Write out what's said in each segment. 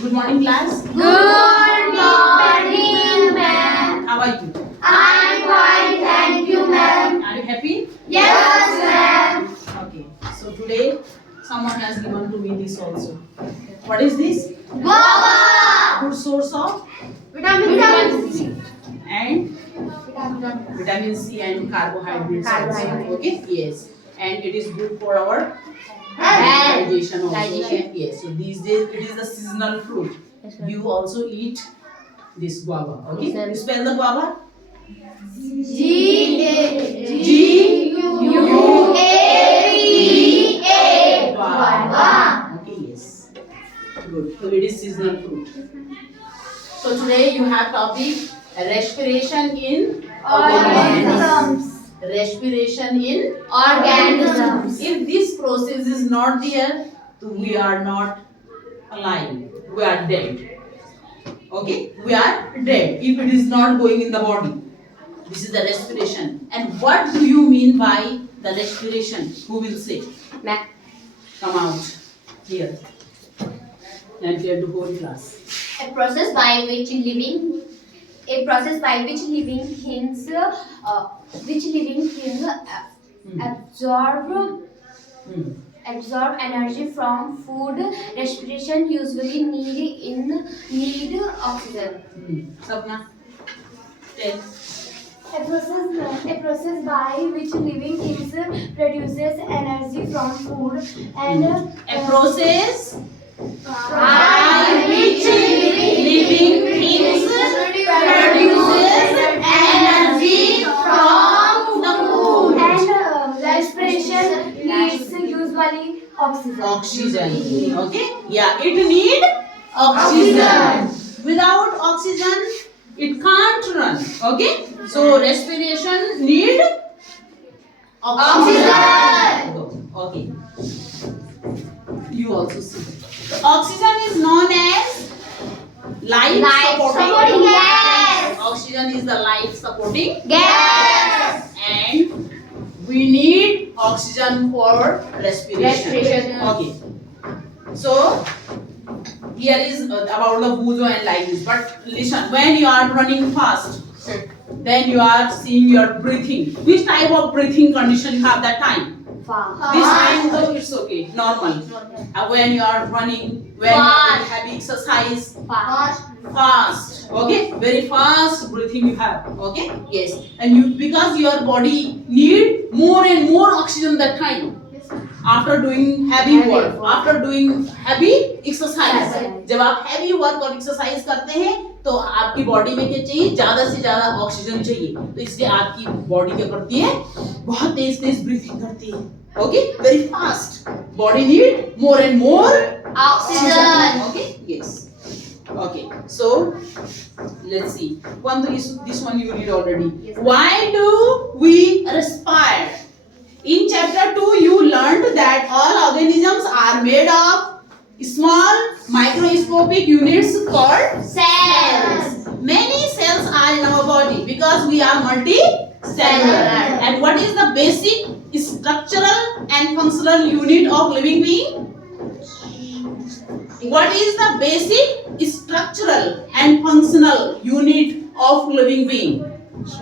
Good morning, class. Good morning, ma'am. How are you? I'm fine, thank you, ma'am. Are you happy? Yes, ma'am. Okay. So today, someone has given to me this also. What is this? Guava. Good source of Vitamin C. and vitamin C and carbohydrates. Also. Okay. Yes. And it is good for our digestion also. Okay? Yes. So these days it is a seasonal fruit. You also eat this guava. Okay. You spell the guava. Guava. Guava. Okay. Yes. Good. So it is seasonal fruit. So today you have topic respiration in Organisms. Respiration in Organisms. If this process is not there, we are not alive. We are dead. Okay? We are dead if it is not going in the body. This is the respiration. And what do you mean by the respiration? Who will say? Come out here. And here to whole class. A process by which living things absorb energy from food. Respiration usually need oxygen. Sapna, tell. A process by which living things produces energy from food and A process by which living things produces energy from the food. and respiration needs usually oxygen. Oxygen. Okay? Yeah, it need oxygen. Without oxygen, it can't run. Okay? So respiration need oxygen. Okay. You also see. So oxygen is known as life supporting gas. Oxygen is the life supporting Gas. and we need oxygen for respiration. Respiration. Okay. So here is about the wuzo and like this. But listen, when you are running fast, then you are seeing your breathing. Which type of breathing condition you have that time? This time though it's okay, normal. When you are running, when you are heavy exercise, fast. Okay, very fast breathing you have. Okay, yes, and you because your body need more and more oxygen that time. After doing heavy work, after doing heavy exercise, जब आप heavy work और exercise करते हैं तो आपकी body में क्या चाहिए, ज्यादा से ज्यादा ऑक्सीजन चाहिए. तो इसलिए आपकी बॉडी क्या करती है, बहुत तेज तेज ब्रीथिंग करती है. Okay, very fast. Body need more and more Oxygen. Okay, yes. Okay, so let's see. This one you read already. Why do we respire? In chapter 2, you learned that all organisms are made of small microscopic units called Cells. Many cells are in our body because we are multicellular. And what is the basic structural and functional unit of living being? What is the basic structural and functional unit of living being?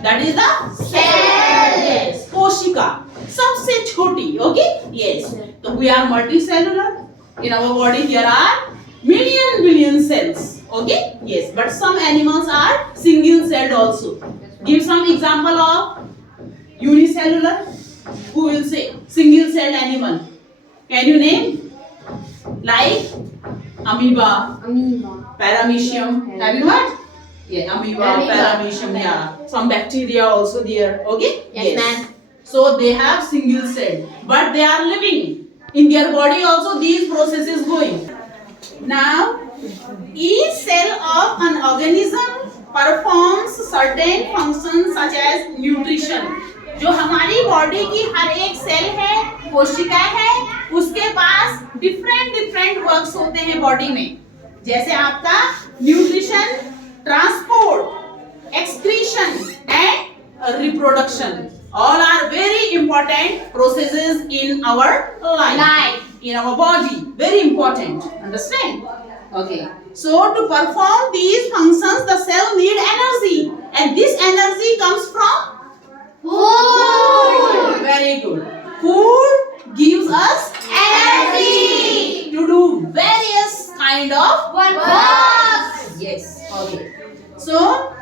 That is the cell. Yes, कोशिका सबसे छोटी. Okay, yes. So we are multicellular. In our body there are billion cells. Okay, yes. But some animals are single celled also. Give some example of unicellular. Who will say single celled animal? Can you name? Like amoeba, paramecium. Have you heard? Yeah, amoeba, paramecium. Yeah, some bacteria also there. Okay. Yes, ma'am. So they have single cell, but they are living in their body. Also, these processes going. Now, each cell of an organism performs certain functions such as nutrition. जो हमारी body की हर एक cell है, कोशिका है, उसके पास different works होते हैं बॉडी में. जैसे आपका nutrition, transport, excretion and reproduction All are very important processes in our life, in our body. Very important. Understand? Okay. So to perform these functions, the cell need energy, and this energy comes from Food. very good. Food gives us Energy. to do various kind of Works. yes. Okay. So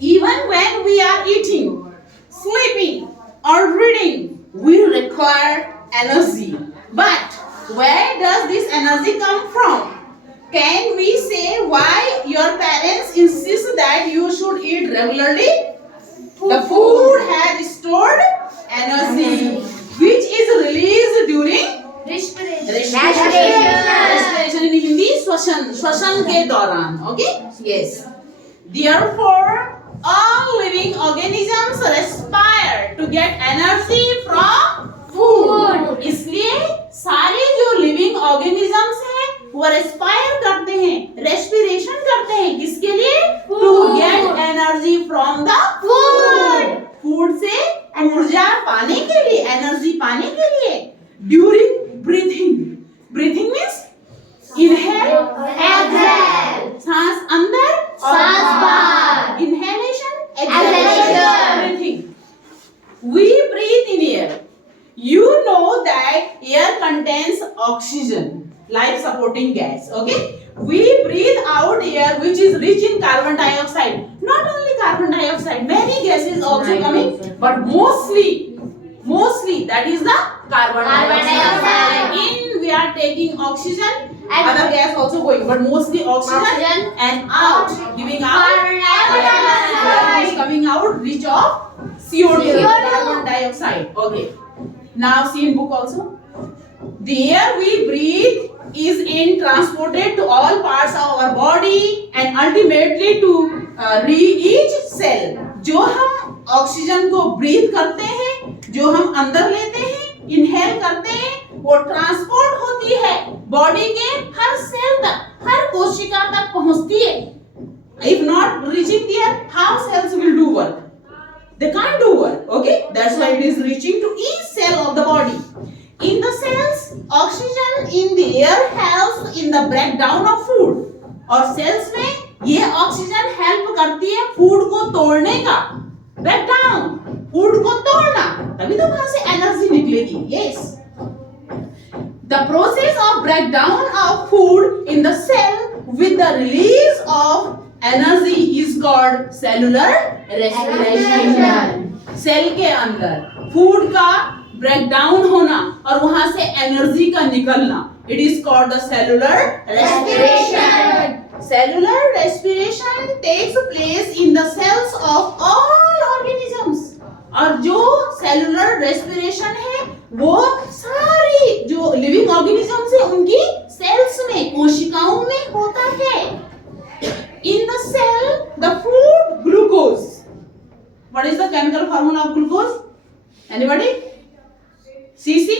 even when we are eating, sleeping, or reading, we require energy. But where does this energy come from? Can we say why your parents insist that you should eat regularly? The food has stored energy, which is released during respiration in Hindi श्वसन के दौरान. Okay? Yes. Therefore, all living organisms respire to get energy from food. इसलिए सारे जो living organisms हैं वो respire करते हैं, respiration करते हैं. किसके लिए? To get energy from the food. Food से ऊर्जा पाने के लिए, energy पाने के लिए. During breathing. Breathing means inhale, Exhale. सांस अंदर सांस बाहर. Inhalation, Exhalation. breathing. We breathe in air. You know that air contains oxygen, life supporting gas. Okay? We breathe out air which is rich in carbon dioxide. Not only carbon dioxide, many gases also coming, but mostly that is the carbon dioxide. In we are taking oxygen, And other gas also going, but mostly oxygen, and out, giving out Carbon dioxide. is coming out rich of CO2, CO2. carbon dioxide. Okay. Now see in book also. The air we breathe is transported to all parts of our body and ultimately to each cell. जो हम oxygen को breathe करते हैं, जो हम अंदर लेते हैं, इनहेल करते हैं, वो ट्रांसपोर्ट होती है बॉडी के हर सेल तक, हर कोशिका तक पहुंचती है. If not reaching there, how cells will do work? They can't do work. Okay, that's why it is reaching to each cell of the body. In the cells, oxygen in the air helps in the breakdown of food. और cells में ये oxygen help करती है food को तोड़ने का. breakdown, food को तोड़ना, तभी तो वहां से एनर्जी निकलेगी. Yes. The process of breakdown of food in the cell with the release of energy is called cellular respiration. Cell के अंदर फूड का ब्रेकडाउन होना और वहां से एनर्जी का निकलना, it is called the cellular respiration. Cellular respiration takes place in the cells of all organisms. और जो सेलुलर रेस्पिरेशन है वो सारी जो लिविंग ऑर्गेनिजम्स है उनकी सेल्स में, कोशिकाओं में होता है. In the cell, the food glucose. What is the chemical formula of glucose? Anybody? C6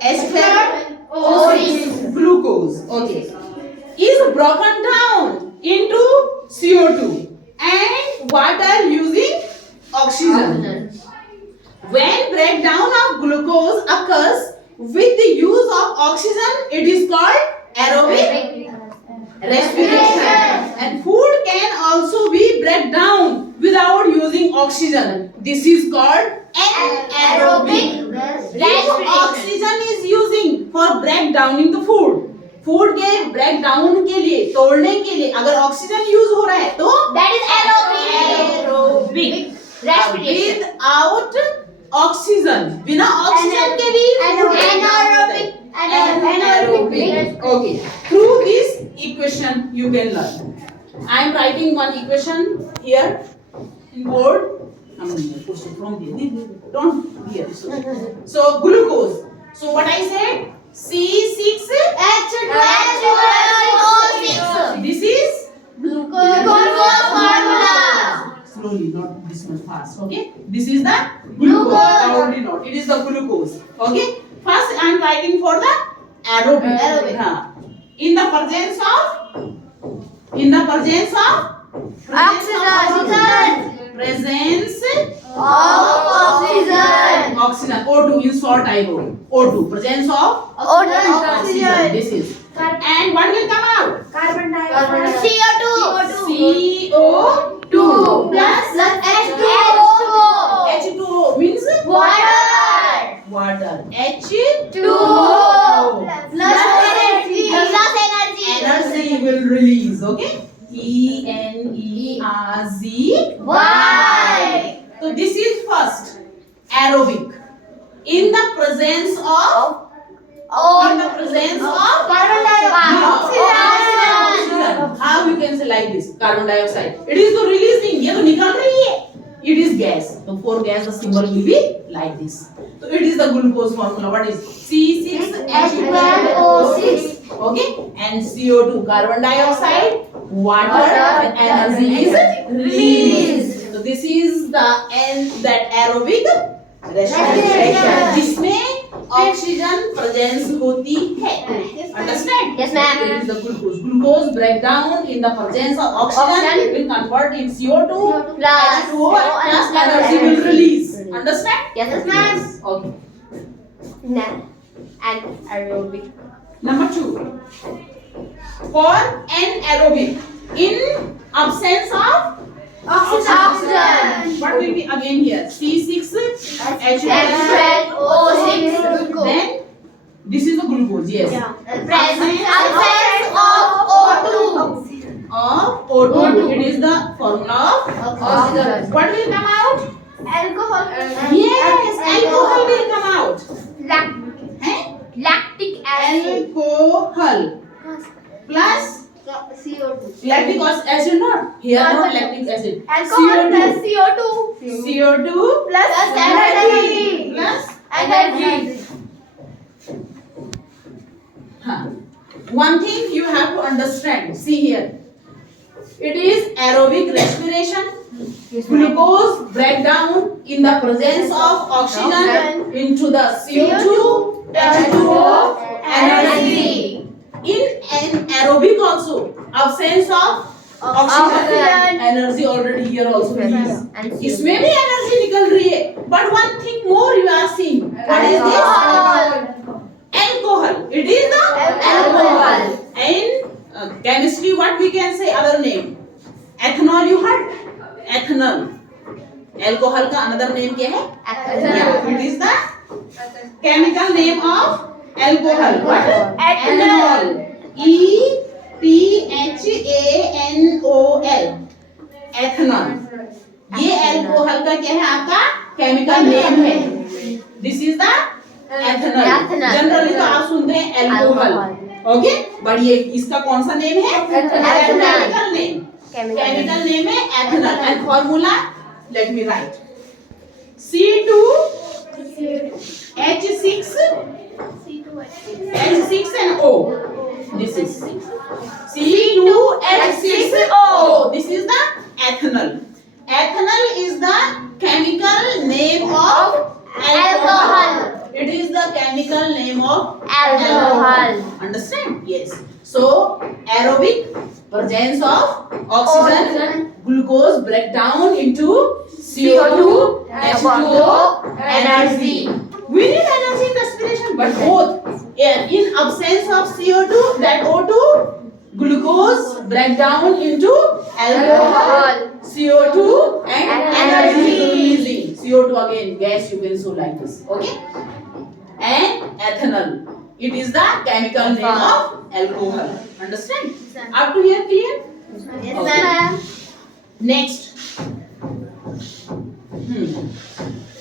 H12O6 glucose. Okay. Is broken down into CO2 and water using oxygen. When breakdown of glucose occurs with the use of oxygen, it is called aerobic respiration. And food can also be break down without using oxygen. This is called anaerobic respiration. Oxygen is using for breakdowning the food. Food के break down के लिए, तोड़ने के लिए अगर oxygen use हो रहा है तो That is aerobic respiration. Without oxygen, बिना ऑक्सीजन के भी anaerobic. Okay. Through this equation you can learn. I am writing one equation here in board. I'm going to push it from here. Don't here. So glucose. So what I said? C6 H12O6. This is Glucose formula. slowly, not this much fast. Okay. This is the Glucose. I already know. It is the glucose. Okay. First I am writing for the aerobic. Aerobic. हाँ. In the presence of Oxygen. presence Oxygen. Oxygen. O2 in short I wrote. O2 presence of oxygen. This is. And what will come out? Carbon dioxide. CO2. CO2 Plus H2O. H2O means Water. water. H2O Plus energy. energy will release. Okay. energy. Y. So this is first aerobic. In the presence of Carbon dioxide. oxygen. How you can say like this? Carbon dioxide. It is तो releasing. ये तो निकल रही है. It is gas. So for gas the symbol will be like this. So it is the glucose formula. What is C6H12O6. Okay. And CO2 carbon dioxide, water, and energy is released. So this is the end that aerobic respiration. जिसमें oxygen presence होती है. Understand? Yes, ma'am. It is the glucose. Glucose break down in the presence of oxygen. It will convert in CO2 Plus H2O plus energy will release. Understand? Yes, ma'am. Okay. And aerobic. Number 2. For anaerobic, in absence of Oxygen. what will be again here? C6H12O6. Then this is the glucose. Yes. Absence of O2. Of O2. It is the formula of Oxygen. what will come out? Alcohol. Yes, alcohol will come out. Hey? Lactic acid. Alcohol plus CO2. lactic acid not here not lactic acid. Alcohol plus CO2. CO2 Plus energy. plus Energy. One thing you have to understand. See here. It is aerobic respiration. Glucose break down in the presence of oxygen into the CO2, H2O, energy. In an aerobic also, absence of oxygen, energy already here also released. इसमें भी energy निकल रही है. But one thing more you are seeing. What is this? Alcohol. It is the alcohol. In chemistry, what we can say other name? Ethanol. You heard? Ethanol. Alcohol का another name क्या है? Yeah, it is the chemical name of alcohol. What? Ethanol. ETHANOL. Ethanol. ये alcohol का क्या है आपका chemical name है. This is the ethanol. Generally तो आप सुनते हैं alcohol. Okay? but ये इसका कौन सा name है? Chemical name. Chemical name है ethanol. And formula, let me write. C2 H6 and O. This is C2H6O. This is the ethanol. Ethanol is the chemical name of alcohol. It is the chemical name of alcohol. Understand? Yes. So aerobic presence of oxygen, glucose break down into CO2, H2O, energy. We need energy in respiration, but both. In absence of CO2, that O2, glucose break down into alcohol, CO2, and energy releasing. CO2 again, gas you can show like this. Okay? And ethanol. It is the chemical name of alcohol. Understand? Up to here clear? Yes, Okay. ma'am. Next.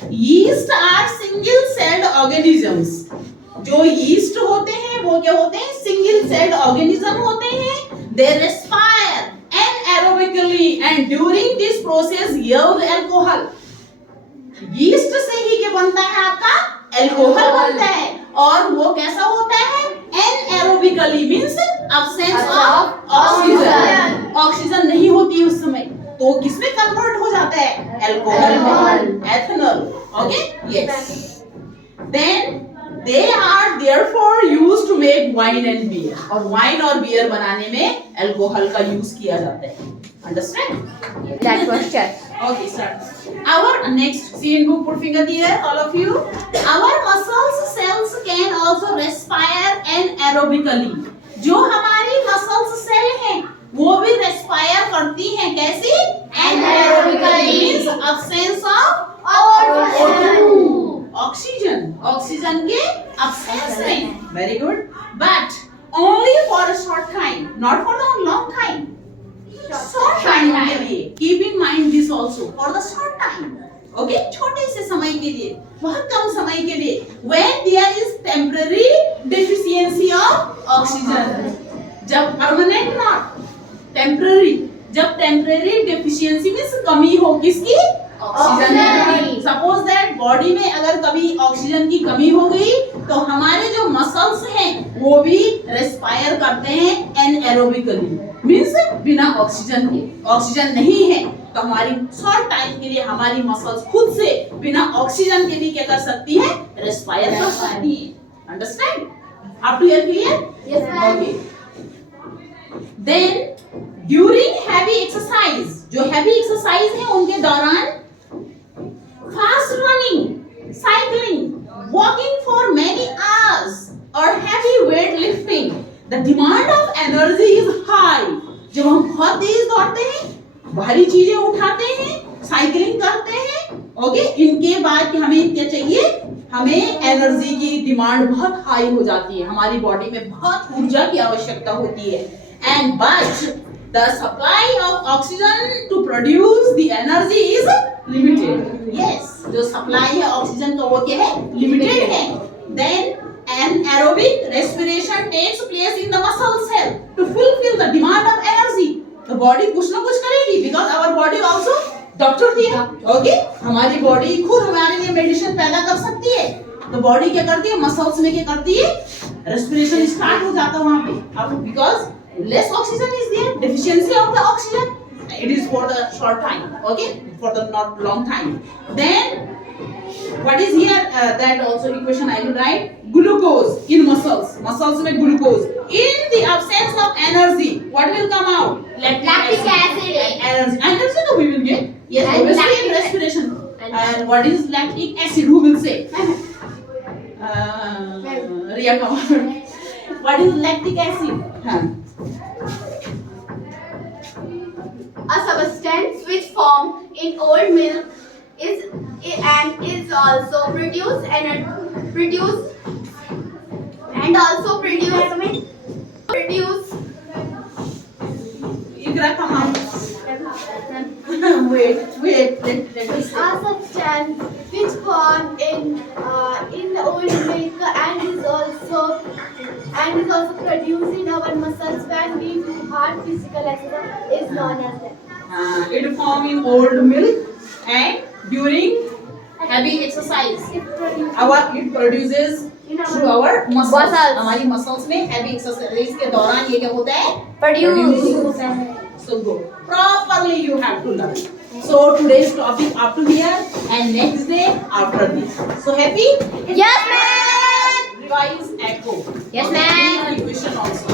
Yeast are single celled organisms. जो yeast होते हैं वो क्या होते हैं? Single celled organism होते हैं. They respire anaerobically and during this process yield alcohol. Yeast से ही क्या बनता है आपका? Alcohol बनता है. और वो कैसा होता है? Anaerobically means absence of oxygen. Oxygen नहीं होती उस समय. तो किसमें कन्वर्ट हो जाता है? Alcohol में. Ethanol. Okay? Yes. Then they are therefore used to make wine and beer. और wine और beer बनाने में alcohol का use किया जाता है. Understand? That was check. Okay, start. Our next, see in book, put finger there, all of you. Our muscles cells can also respire anaerobically. जो हमारी मसल्स सेल हैं वो भी रेस्पायर करती हैं कैसी? Anaerobically. Means absence of Oxygen. Oxygen के absence में. Very good. But only for a short time, not for the long time. Short time के लिए. Keep in mind this also for the short time. Okay, छोटे से समय के लिए, बहुत कम समय के लिए. When there is temporary deficiency of oxygen. जब permanent not temporary. जब temporary deficiency means कमी हो किसकी? ऑक्सीजन की. Suppose that बॉडी में अगर कभी ऑक्सीजन की कमी हो गई तो हमारे जो मसल्स हैं वो भी रेस्पायर करते हैं एनएरोबिकली. मींस बिना ऑक्सीजन के. ऑक्सीजन नहीं है तो हमारी शॉर्ट टाइम के लिए हमारी मसल्स खुद से बिना ऑक्सीजन के भी क्या कर सकती है? रेस्पायर कर सकती है. Understand? Up to here clear? Yes, ma'am. Okay. Then during heavy exercise, जो हैवी एक्सरसाइज है उनके दौरान fast running, cycling, walking for many hours or heavy weight lifting, the demand of energy is high. जब हम बहुत तेज दौड़ते हैं, भारी चीजें उठाते हैं, साइकिलिंग करते हैं, ओके, इनके बाद हमें क्या चाहिए? हमें एनर्जी की डिमांड बहुत हाई हो जाती है. हमारी बॉडी में बहुत ऊर्जा की आवश्यकता होती है. And but the supply of oxygen to produce the energy is limited. Yes, जो supply है ऑक्सीजन का वो क्या है? Limited है. Then anaerobic respiration takes place in the muscle cell to fulfill the demand of energy. The body कुछ ना कुछ करेगी because our body also doctor दिया. ओके, हमारी बॉडी खुद हमारे लिए मेडिसिन पैदा कर सकती है. तो बॉडी क्या करती है? मसल्स में क्या करती है? रेस्पिरेशन स्टार्ट हो जाता है वहां पे. अब because less oxygen is there, deficiency of the oxygen, it is for the short time, okay, for the not long time. Then what is here? That also equation I will write. Glucose in muscles में glucose. In the absence of energy, what will come out? Lactic acid. Energy no we will get. Yes, And obviously in lactic respiration. acid. And what is lactic acid? Who will say? Riya, come on. What is lactic acid? A substance which formed in old milk is also produced Ikra, come on. Wait, let me A say. substance which formed in the old milk and is also produced in our muscles when we do hard physical exercise is known as that. It form in old milk and during heavy exercise. It produces through our muscles. हमारी muscles में heavy exercise के दौरान ये क्या होता है? Produce. So go. Properly you have to learn. So today's topic up to here and next day after this. So happy? Yes, ma'am. Revise at home. Yes, ma'am. Equation also.